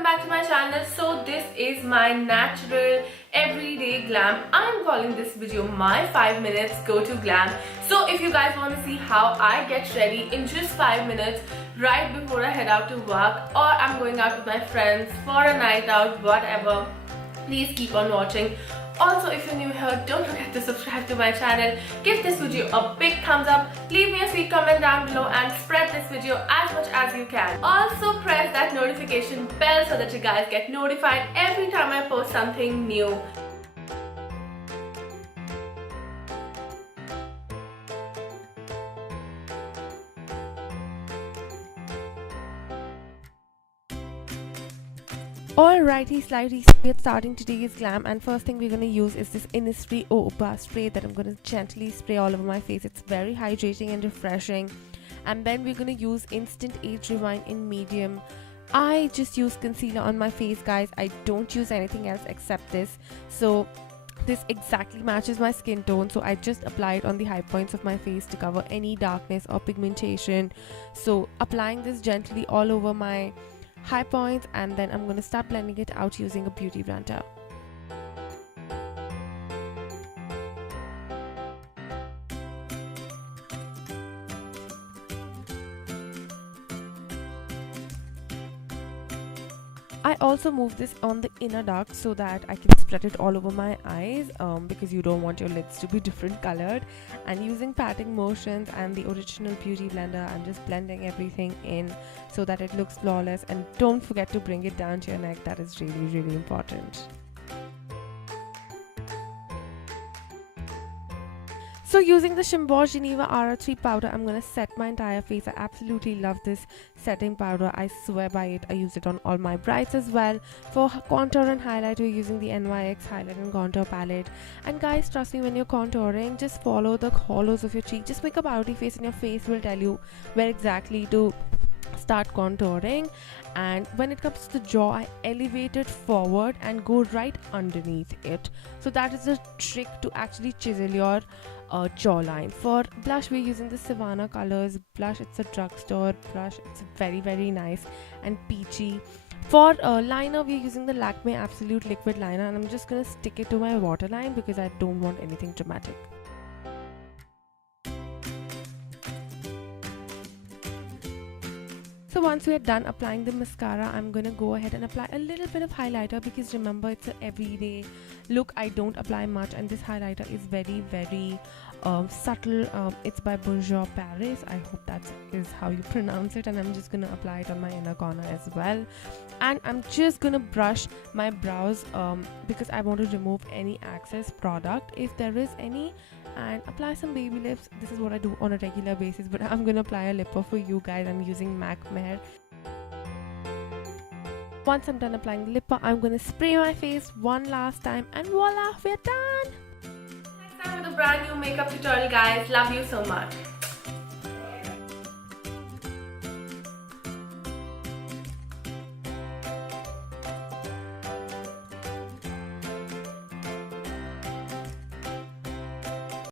welcome back to my channel. So this is my natural everyday glam. I'm calling this video my 5 minutes go to glam. So if you guys want to see how I get ready in just 5 minutes right before I head out to work, or I'm going out with my friends for a night out, whatever, please keep on watching. Also, if you're new here, don't forget to subscribe to my channel, give this video a big thumbs up, leave me a sweet comment down below and spread this video as much as you can. Also press that notification bell so that you guys get notified every time I post something new. Alrighty, slightly, we're starting today's glam, and first thing we're going to use is this Innisfree jojoba spray that I'm going to gently spray all over my face. It's very hydrating and refreshing. And then we're going to use Instant Age Rewind in medium. I just use concealer on my face, guys. I don't use anything else except this. So this exactly matches my skin tone, so I just apply it on the high points of my face to cover any darkness or pigmentation. So applying this gently all over my high points, and then I'm going to start blending it out using a beauty blender. I also move this on the inner duct so that I can spread it all over my eyes, because you don't want your lids to be different colored. And using patting motions and the original beauty blender, I'm just blending everything in so that it looks flawless. And don't forget to bring it down to your neck. That is really important. So using the Chambor Geneva R3 powder, I'm going to set my entire face. I absolutely love this setting powder. I swear by it. I use it on all my brides as well. For contour and highlight, we're using the NYX highlight and contour palette. And guys, trust me, when you're contouring, just follow the hollows of your cheek. Just make a pouty face and your face will tell you where exactly to start contouring. And when it comes to the jaw, I elevate it forward and go right underneath it. So that is the trick to actually chisel your jawline. For blush, we're using the Sivana colors blush. It's a drugstore blush. It's very nice and peachy. For liner, we're using the Lakme Absolute Liquid Liner, and I'm just gonna stick it to my waterline because I don't want anything dramatic. So once we are done applying the mascara, I'm going to go ahead and apply a little bit of highlighter, because remember, it's an everyday look. I don't apply much, and this highlighter is very subtle. It's by Bourjois Paris. I hope that is how you pronounce it. And I'm just going to apply it on my inner corner as well. And I'm just going to brush my brows because I want to remove any excess product if there is any, and apply some baby lips. This is what I do on a regular basis, but I'm gonna apply a lipper for you guys. I'm using mehr. Once I'm done applying the lipper, I'm gonna spray my face one last time, and voila, we're done. Next time with a brand new makeup tutorial, guys. Love you so much.